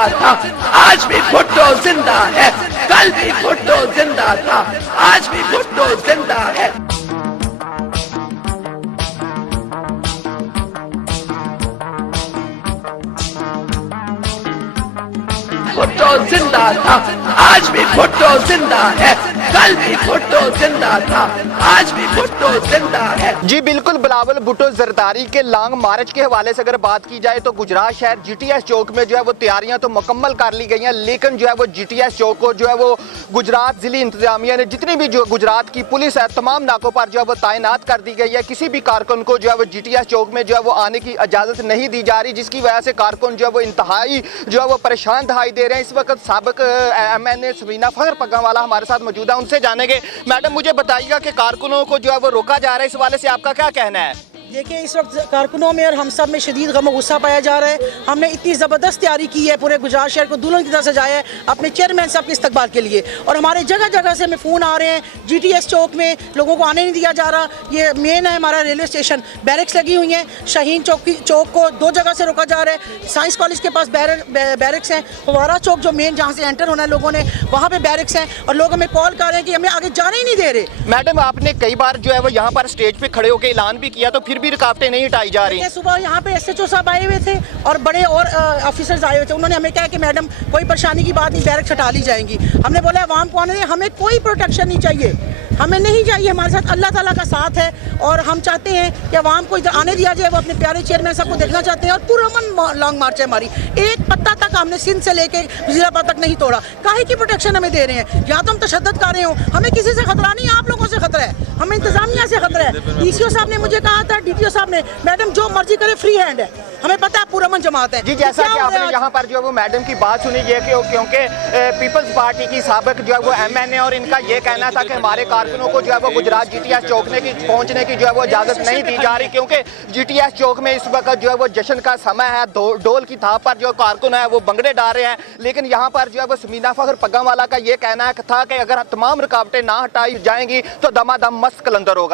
जिंदा था, आज भी भुट्टो जिंदा है, कल भी भुट्टो जिंदा था, आज भी भुट्टो जिंदा है। भुट्टो जिंदा था, आज भी भुट्टो जिंदा है, कल भी भुट्टो जिंदा था, आज भी भुट्टो जिंदा है। जी बिल्कुल, बिलावल भुट्टो जरदारी के लॉन्ग मार्च के हवाले से अगर बात की जाए तो गुजरात शहर जीटीएस चौक में जो है वो तैयारियां तो मुकम्मल कर ली गई हैं, लेकिन जो है वो जीटीएस चौक को जो है वो गुजरात जिली इंतजामिया ने जितनी भी जो गुजरात की पुलिस है तमाम नाकों पर जो है वो तैनात कर दी गई है। किसी भी कारकुन को जो है वो जीटीएस चौक में जो है वो आने की इजाज़त नहीं दी जा रही, जिसकी वजह से कारकुन जो है वो इंतहाई जो है वो परेशान दिखाई दे रहे हैं। इस वक्त साबिक एमएनए सबीना फखर पग्गावाला हमारे साथ मौजूद है, उनसे जानेंगे। मैडम मुझे बताइएगा कि कारकुनों को जो है वो रोका जा रहा है, इस वाले से आपका क्या कहना है? देखिए, इस वक्त कारकुनों में और हम सब में शदीद गम गुस्सा पाया जा रहा है। हमने इतनी ज़बरदस्त तैयारी की है, पूरे गुजरात शहर को दुल्हन की तरह सजाया है अपने चेयरमैन साहब के इस्तकबाल के लिए, और हमारे जगह जगह से हमें फ़ोन आ रहे हैं। जीटीएस चौक में लोगों को आने नहीं दिया जा रहा। ये मेन है हमारा रेलवे स्टेशन, बैरिक्स लगी हुई हैं। शाहीन चौक को 2 जगह से रोका जा रहा है। साइंस कॉलेज के पास बैरिक्स हैं। फवारा चौक जो मेन जहाँ से एंटर होना है लोगों ने, वहाँ पर बैरिक्स हैं, और लोग हमें कॉल कर रहे हैं कि हमें आगे जाने ही नहीं दे रहे। मैडम आपने कई बार जो है वो यहाँ पर स्टेज पे खड़े होकर ऐलान भी किया, तो फिर भी रुकावटें नहीं हटाई जा रही। सुबह यहाँ पे एसएचओ साहब आए हुए थे और बड़े और ऑफिसर्स आए हुए थे। उन्होंने हमें कहा कि मैडम कोई परेशानी की बात नहीं, बैरिक्स हटा ली जाएंगी। हमने बोला अवाम को आने दें, हमें कोई प्रोटेक्शन नहीं चाहिए, हमें नहीं चाहिए। हमारे साथ अल्लाह ताला का साथ है और हम चाहते हैं कि अवाम को इधर आने दिया जाए। वो अपने प्यारे चेयरमैन साहब को देखना चाहते हैं और पुरअमन लॉन्ग मार्च है हमारी। एक पत्ता तक हमने सिंध से लेके वज़ीराबाद तक नहीं तोड़ा। काहे की प्रोटेक्शन हमें दे रहे हैं? या तो हम तशद्दुद कर रहे हो, हमें किसी से खतरा नहीं, आप लोगों से खतरा है, हमें इंतजामिया से खतरा है। डीसीओ साहब ने मुझे कहा था, डीटीओ साहब ने, मैडम जो मर्जी करे फ्री हैंड है, हमें पता है पुरअमन जमात है। जी जैसा कि आपने यहाँ पर जो है वो मैडम की बात सुनी है कि क्योंकि पीपल्स पार्टी की साबिक जो है वो एमएनए और इनका ये कहना था कि हमारे कारकुनों को जो है वो गुजरात जीटीएस चौक पहुंचने की जो है वो इजाजत नहीं दी जा रही, क्योंकि जीटीएस चौक में इस वक्त जो है वो जश्न का समय है। डोल की थाप पर जो कारकुन है वो भंगड़े डाल रहे हैं, लेकिन यहाँ पर जो है वो सबीना फखर पग्गावाला का ये कहना था कि अगर तमाम रुकावटें ना हटाई जाएंगी तो दमादम मस्त कलंदर होगा।